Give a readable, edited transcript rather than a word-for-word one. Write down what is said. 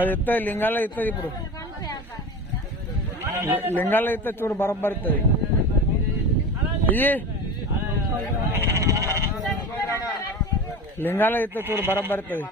అది ఇస్తుంది లింగాల్లో ఇస్తుంది. ఇప్పుడు లింగాల్లో ఇస్తే చూడు బరబ్బర్ ఇస్తుంది. ఇయ్యి లింగాల్లో ఇస్తే చూడు బరబ్బర్ ఇస్తుంది.